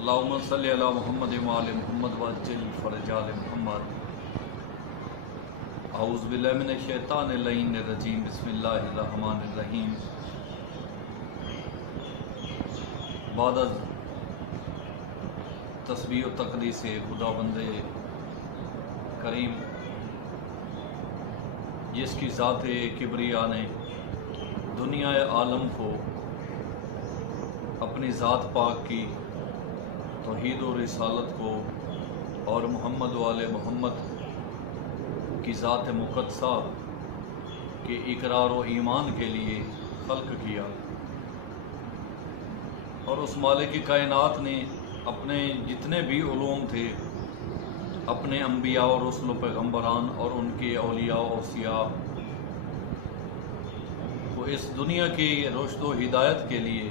अल्लाहुम्मा सल्लि अला मुहम्मद व आले मुहम्मद वअज्जिल फरजाल मुहम्मद। औज़ु बिल्लाहि मिनश शैतानिर रजीम। बिस्मिल्लाहिर रहमानिर रहीम। बाद तस्बीह व तक़दीस खुदाबंद करीम जिसकी ज़ात किबरिया ने दुनिया आलम को अपनी ज़ात पाक की तौहीद और रिसालत को और मोहम्मद वाले मोहम्मद की ज़ात मुक़द्दसा के इकरार व ईमान के लिए खल्क़ किया। और उस मालिक की कायनात ने अपने जितने भी उलूम थे अपने अंबिया और रसूल पैगम्बरान और उनके औलिया व औसिया को इस दुनिया की रुश्द व हिदायत के लिए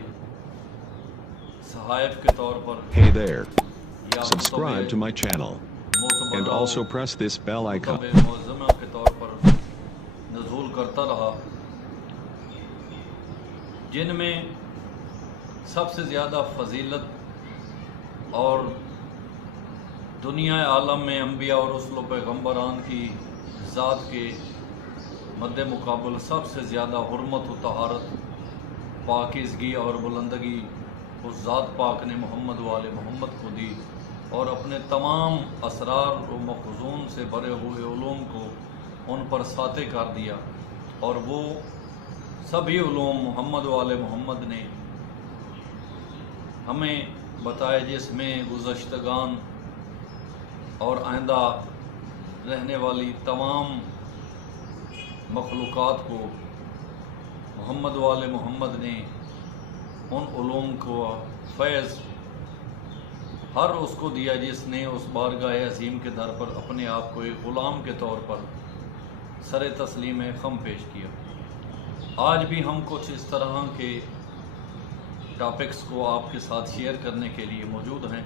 सहायफ के तौर पर Hey there. Subscribe to my channel and also press this bell icon. मुअज़्ज़मा के तौर पर नज़ूल करता रहा, जिनमें सबसे ज़्यादा फजीलत और दुनिया आलम में अंबिया और रसूल पैगम्बरान की ज़ात के मद्दे मुकाबल सबसे ज़्यादा हुर्मत व तहारत, पाकीज़गी और बुलंदगी उस ज़ात पाक ने मोहम्मद वाले मोहम्मद को दी और अपने तमाम असरार व मखज़ून से भरे हुए उलूम को उन पर साते कर दिया। और वो सभी उलूम मोहम्मद वाले मोहम्मद ने हमें बताए, जिसमें गुज़श्तगान और आइंदा रहने वाली तमाम मखलूक़ात को मोहम्मद वाले मोहम्मद ने उन उलूम को फैज़ हर उसको दिया जिसने उस बारगाह अज़ीम के दर पर अपने आप को एक ग़ुलाम के तौर पर सर तस्लीम खम पेश किया। आज भी हम कुछ इस तरह के टॉपिक्स को आपके साथ शेयर करने के लिए मौजूद हैं।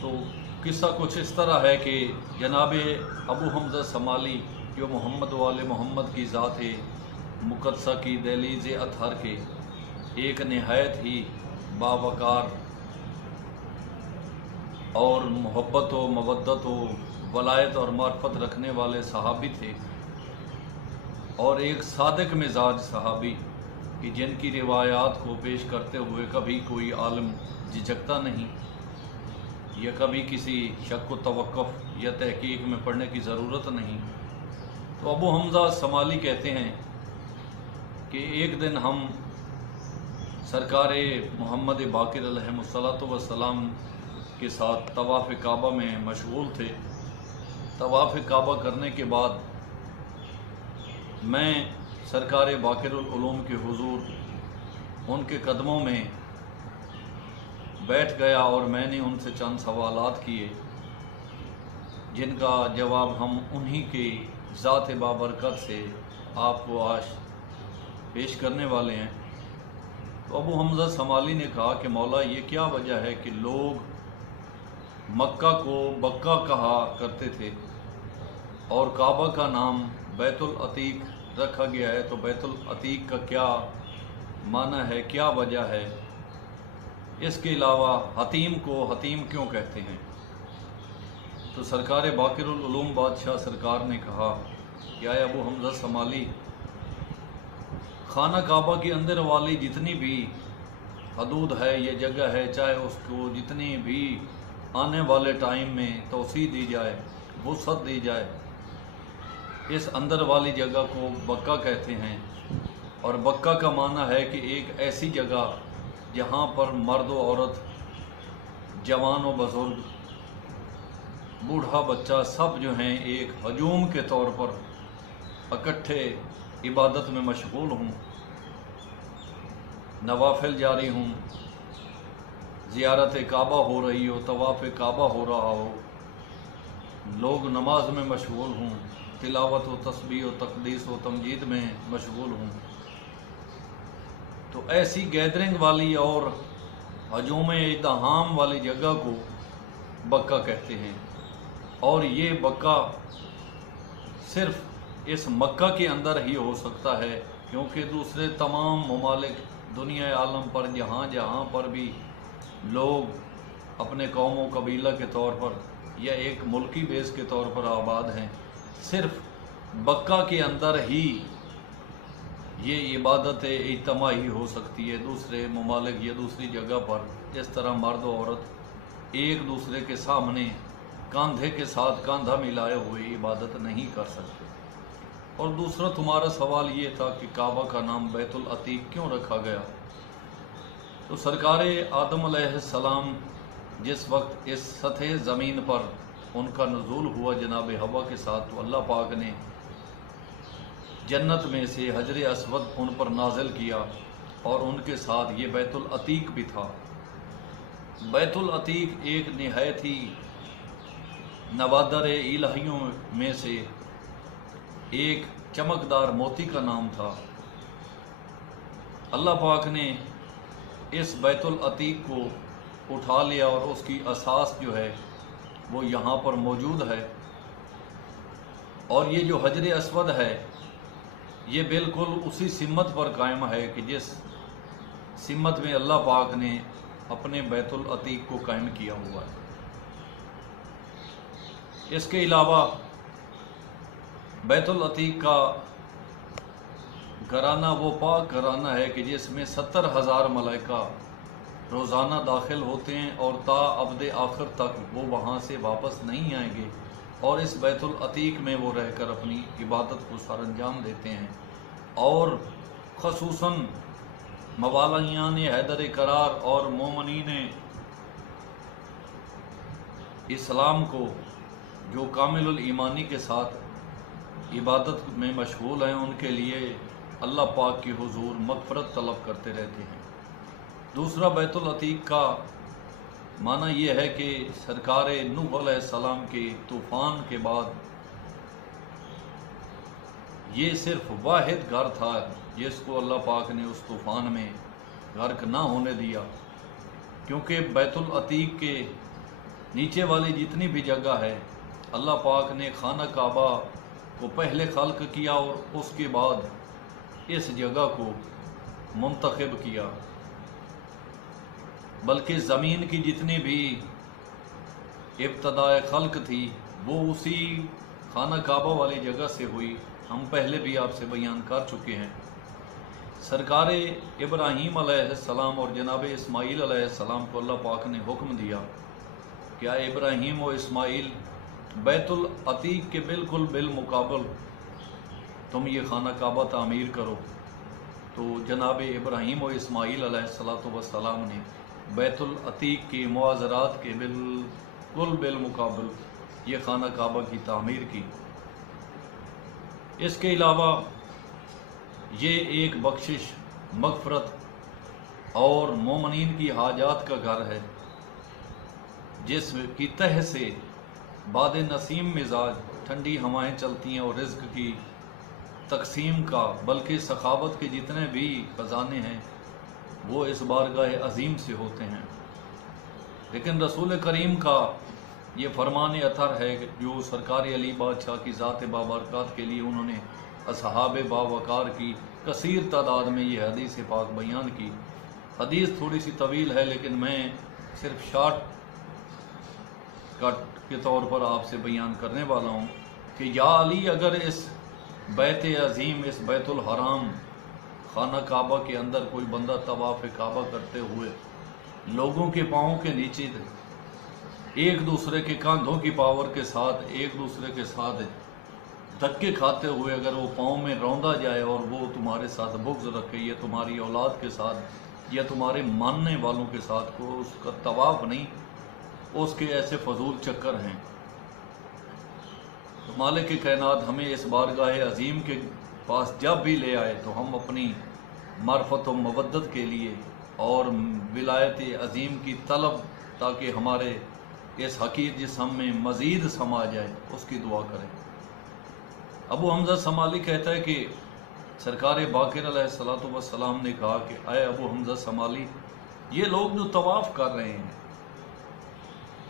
तो किस्सा कुछ इस तरह है कि जनाब अबू हमज़ा समाली जो मोहम्मद वाले मोहम्मद की ज़ात मुक़द्दसा की दहलीज़ अतहर के एक नहायत ही बावकार और मोहब्बत व मवद्दत व वलायत और मार्फत रखने वाले सहाबी थे, और एक सादिक मिजाज सहाबी कि जिनकी रिवायात को पेश करते हुए कभी कोई आलिम झिझकता नहीं या कभी किसी शक व तवक्कुफ़ या तहकीक में पढ़ने की ज़रूरत नहीं। तो अबू हमज़ा समाली कहते हैं कि एक दिन हम सरकार मोहम्मद बाक़िर अलैहिस्सलातु वस्सलाम के साथ तवाफ़ काबा में मशगूल थे। तवाफ़ काबा करने के बाद मैं सरकार बाक़िरुल उलूम के हुज़ूर उनके कदमों में बैठ गया और मैंने उनसे चंद सवालात किए, जिनका जवाब हम उन्हीं की ज़ात बाबरकत से आपको आज पेश करने वाले हैं। तो अबू हमज़ा समाली ने कहा कि मौला, ये क्या वजह है कि लोग मक्का को बक्का कहा करते थे और काबा का नाम बैतुल अतीक रखा गया है? तो बैतुल अतीक का क्या माना है, क्या वजह है? इसके अलावा हतीम को हतीम क्यों कहते हैं? तो सरकार बाक़िरुल उलूम बादशाह सरकार ने कहा कि आए अबू हमज़ा समाली, खाना काबा के अंदर वाली जितनी भी हदूद है, ये जगह है, चाहे उसको जितनी भी आने वाले टाइम में तोसी दी जाए, वुसअत दी जाए, इस अंदर वाली जगह को बक्का कहते हैं। और बक्का का माना है कि एक ऐसी जगह जहाँ पर मर्द व औरत, जवान व बुज़ुर्ग, बूढ़ा बच्चा सब जो हैं एक हजूम के तौर पर इकट्ठे इबादत में मशगूल हूँ, नवाफिल जारी हूँ, ज़ियारत काबा हो रही हो, तवाफ़ काबा हो रहा हो, लोग नमाज में मशगूल हूँ, तिलावत व तस्बीह व तक़दीस व तमजीद में मशगूल हूँ। तो ऐसी गैदरिंग वाली और हजूम इज़्तिहाम वाली जगह को बक्का कहते हैं। और ये बक्का सिर्फ़ इस मक्का के अंदर ही हो सकता है, क्योंकि दूसरे तमाम ममालिक दुनिया आलम पर जहाँ जहाँ पर भी لوگ اپنے قوم و قبیلہ کے طور پر یا ایک ملکی بیس کے طور پر آباد ہیں، صرف بکہ کے اندر ہی یہ عبادت اجتماعی ہو سکتی ہے۔ دوسرے ممالک یا دوسری جگہ پر اس طرح مرد و عورت ایک دوسرے کے سامنے کاندھے کے ساتھ کاندھا ملائے ہوئے عبادت نہیں کر سکتے۔ اور دوسرا تمہارا سوال یہ تھا کہ کعبہ کا نام بیت العتیق کیوں رکھا گیا؟ تو سرکار آدم علیہ السلام جس وقت اس سطح زمین پر ان کا نزول ہوا جناب حوا کے ساتھ، تو اللہ پاک نے جنت میں سے حجر اسود ان پر نازل کیا اور ان کے ساتھ یہ بیت العتیق بھی تھا۔ بیت العتیق ایک نہایت ہی نوادر الہیوں میں سے ایک چمکدار موتی کا نام تھا۔ اللہ پاک نے اس بیت العتیق کو اٹھا لیا اور اس کی اساس جو ہے وہ یہاں پر موجود ہے، اور یہ جو حجر اسود ہے یہ بالکل اسی سمت پر قائم ہے کہ جس سمت میں اللہ پاک نے اپنے بیت العتیق کو قائم کیا ہوا ہے۔ اس کے علاوہ بیت العتیق کا گھرانہ وہ پاک گھرانہ ہے کہ جس میں 70,000 ملائکہ روزانہ داخل ہوتے ہیں اور تا ابد آخر تک وہ وہاں سے واپس نہیں آئیں گے، اور اس بیت العتیق میں وہ رہ کر اپنی عبادت کو سر انجام دیتے ہیں۔ اور خصوصاً موالیان حیدر قرار اور مومنین اسلام کو جو کامل الایمانی کے ساتھ عبادت میں مشغول ہیں، ان کے لیے اللہ پاک کی حضور مغفرت طلب کرتے رہتے ہیں۔ دوسرا بیت العتیق کا معنی یہ ہے کہ سرکار نوح علیہ السلام کے طوفان کے بعد یہ صرف واحد گھر تھا جس کو اللہ پاک نے اس طوفان میں غرق نہ ہونے دیا، کیونکہ بیت العتیق کے نیچے والی جتنی بھی جگہ ہے اللہ پاک نے خانہ کعبہ کو پہلے خلق کیا اور اس کے بعد اس جگہ کو منتخب کیا، بلکہ زمین کی جتنی بھی ابتداء خلق تھی وہ اسی خانہ کعبہ والی جگہ سے ہوئی۔ ہم پہلے بھی آپ سے بیان کر چکے ہیں۔ سرکار ابراہیم علیہ السلام اور جناب اسماعیل علیہ السلام کو اللہ پاک نے حکم دیا کہ اے ابراہیم و اسماعیل، بیت العتیق کے بالکل بالمقابل تم یہ خانہ کعبہ تعمیر کرو۔ تو جناب ابراہیم و اسماعیل علیہ السلام نے بیت العتیق کی معاذرات کے بالکل بالمقابل یہ خانہ کعبہ کی تعمیر کی۔ اس کے علاوہ یہ ایک بخشش، مغفرت اور مومنین کی حاجات کا گھر ہے، جس کی تہ سے باد نسیم مزاج، ٹھنڈی ہوائیں چلتی ہیں اور رزق کی تقسیم کا، بلکہ سخاوت کے جتنے بھی خزانے ہیں وہ اس بارگاہ عظیم سے ہوتے ہیں۔ لیکن رسول کریم کا یہ فرمان اطہر ہے جو سرکار علی بادشاہ کی ذات بابرکات کے لیے انہوں نے اصحاب باوقار کی کثیر تعداد میں یہ حدیث پاک بیان کی۔ حدیث تھوڑی سی طویل ہے لیکن میں صرف شارٹ کٹ کے طور پر آپ سے بیان کرنے والا ہوں کہ یا علی، اگر اس بیت عظیم، اس بیت الحرام خانہ کعبہ کے اندر کوئی بندہ طواف کعبہ کرتے ہوئے لوگوں کے پاؤں کے نیچے ایک دوسرے کے کاندھوں کی پاور کے ساتھ ایک دوسرے کے ساتھ دھکے کھاتے ہوئے اگر وہ پاؤں میں روندا جائے اور وہ تمہارے ساتھ بغض رکھے یا تمہاری اولاد کے ساتھ یا تمہارے ماننے والوں کے ساتھ کو اس کا طواف نہیں، اس کے ایسے فضول چکر ہیں۔ مالک کائنات ہمیں اس بارگاہ عظیم کے پاس جب بھی لے آئے تو ہم اپنی معرفت و مودت کے لیے اور ولایت عظیم کی طلب، تاکہ ہمارے اس حقیر جسم میں مزید سما جائے، اس کی دعا کریں۔ ابو حمزہ سمالی کہتا ہے کہ سرکار باقر علیہ السلام نے کہا کہ اے ابو حمزہ سمالی، یہ لوگ جو طواف کر رہے ہیں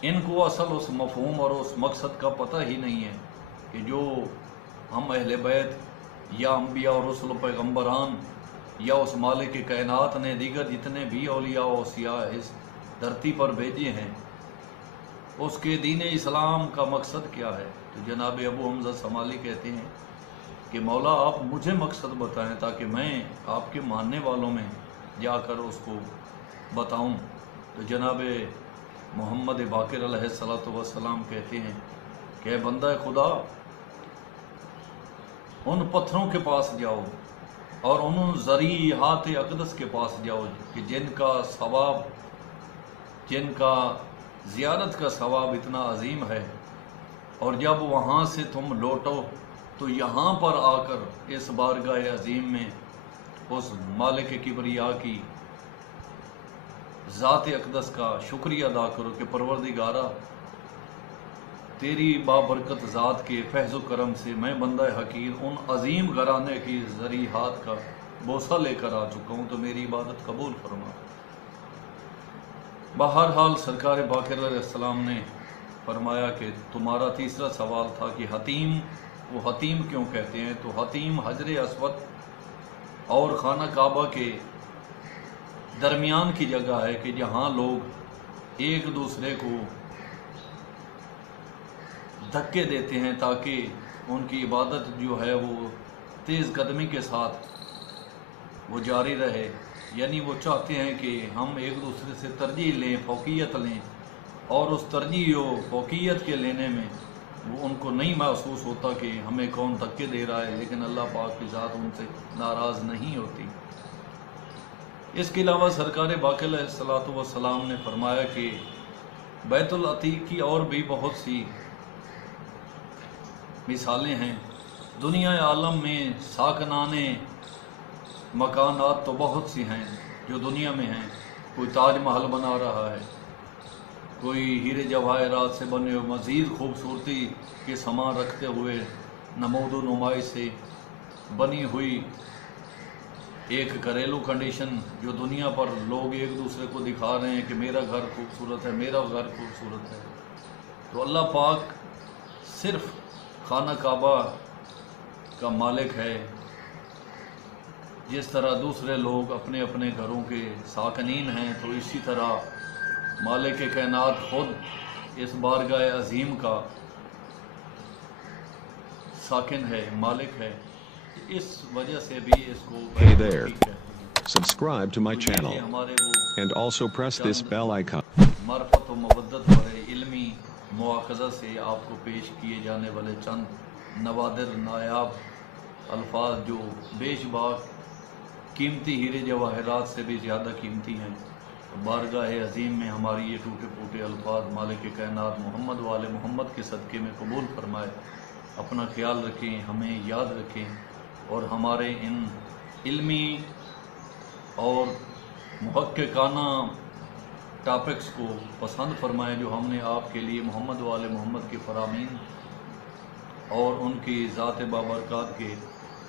ان کو اصل اس مفہوم اور اس مقصد کا پتہ ہی نہیں ہے کہ جو ہم اہل بیت یا انبیاء اور رسل و پیغمبران یا اس مالک کائنات نے دیگر جتنے بھی اولیاء و اوصیاء اس धरती पर भेजे हैं, उसके दीन इस्लाम का मकसद क्या है? तो जनाब अबू हमज़ा समाली कहते हैं कि मौला आप मुझे मकसद बताएं ताकि मैं आपके मानने वालों में जाकर उसको बताऊं। तो जनाब मोहम्मद बाकिर अलैहिस्सलातु वस्सलाम कहते हैं कि बंदा खुदा, उन पत्थरों के पास जाओ और उन ज़रीहात अक़दस के पास जाओ कि जिनका ज़ियारत का सवाब इतना अजीम है, और जब वहाँ से तुम लौटो तो यहाँ पर आकर इस बारगाह अजीम में उस मालिक किबरिया की ज़ात अक़दस का शुक्रिया अदा करो कि परवरदिगारा तेरी बाबरकत ज़ात के फैज़ करम से मैं बंदा हकीर उन अजीम घराने की ज़रीहात का बोसा लेकर आ चुका हूँ, तो मेरी इबादत कबूल फरमा। बहरहाल सरकार बाक़िर अलैहिस्सलाम ने फरमाया कि तुम्हारा तीसरा सवाल था कि हतीम, वो हतीम क्यों कहते हैं? तो हतीम हजर अस्वद और खाना काबा के दरमियान की जगह है कि जहाँ लोग एक दूसरे को धक्के देते हैं ताकि उनकी इबादत जो है वो तेज़ कदमी के साथ वो जारी रहे। यानी वो चाहते हैं कि हम एक दूसरे से तरजीह लें, फ़ौक़ियत लें, और उस तरजीह व फ़ौक़ियत के लेने में वो उनको नहीं महसूस होता कि हमें कौन धक्के दे रहा है, लेकिन अल्लाह पाक की ज़ात उनसे नाराज़ नहीं होती। इसके अलावा सरकार बाक़िर अलैहिस्सलातु वस्सलाम ने फरमाया कि बैतुल अतीक की और भी बहुत सी मिसालें हैं। दुनिया आलम में साकनाने मकानात तो बहुत सी हैं जो दुनिया में हैं। कोई ताज महल बना रहा है, कोई हीरे जवाहरात से बने हुए मज़ीद खूबसूरती के सामान रखते हुए नमूदो नुमाइश से बनी हुई एक घरेलू कंडीशन जो दुनिया पर लोग एक दूसरे को दिखा रहे हैं कि मेरा घर खूबसूरत है, मेरा घर खूबसूरत है। तो अल्लाह पाक सिर्फ खाना काबा का मालिक है। जिस तरह दूसरे लोग अपने अपने घरों के साकनीन हैं, तो इसी तरह मालिक कायनात खुद इस बारगाह अजीम का साकिन है, मालिक है। इस वजह से भी इसको Hey there. Subscribe to my channel and also press this bell icon. मार्फत व मवद्दत भरे इल्मी मुआख़ज़ा से आपको पेश किए जाने वाले चंद नवादिर नायाब अल्फाज जो बेशबाक कीमती हीरे जवाहरात से भी ज़्यादा कीमती हैं, बारगाह अजीम में हमारी ये टूटे फूटे अल्फाज मालिक कायनात मोहम्मद वाले मोहम्मद के सदक़े में कबूल फरमाए। अपना ख्याल रखें, हमें याद रखें और हमारे इन इल्मी और मुहक्किकाना टॉपिक्स को पसंद फरमाएँ जो हमने आपके लिए मोहम्मद वाले मोहम्मद के फरामीन और उनकी ज़ात बाबरकत के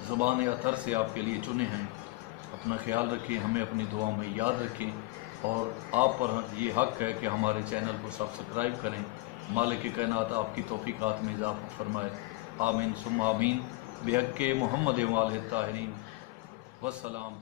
ज़ुबान अतर से आपके लिए चुने हैं। अपना ख्याल रखें, हमें अपनी दुआ में याद रखें, और आप पर ये हक़ है कि हमारे चैनल को सब्सक्राइब करें। मालिक कायनात आपकी तौफ़ीक़ात में इज़ाफ़ा फरमाए। आमीन सुम्मा आमीन। बिहक़्क़े मोहम्मद वाले ताहिरीन। वस्सलाम।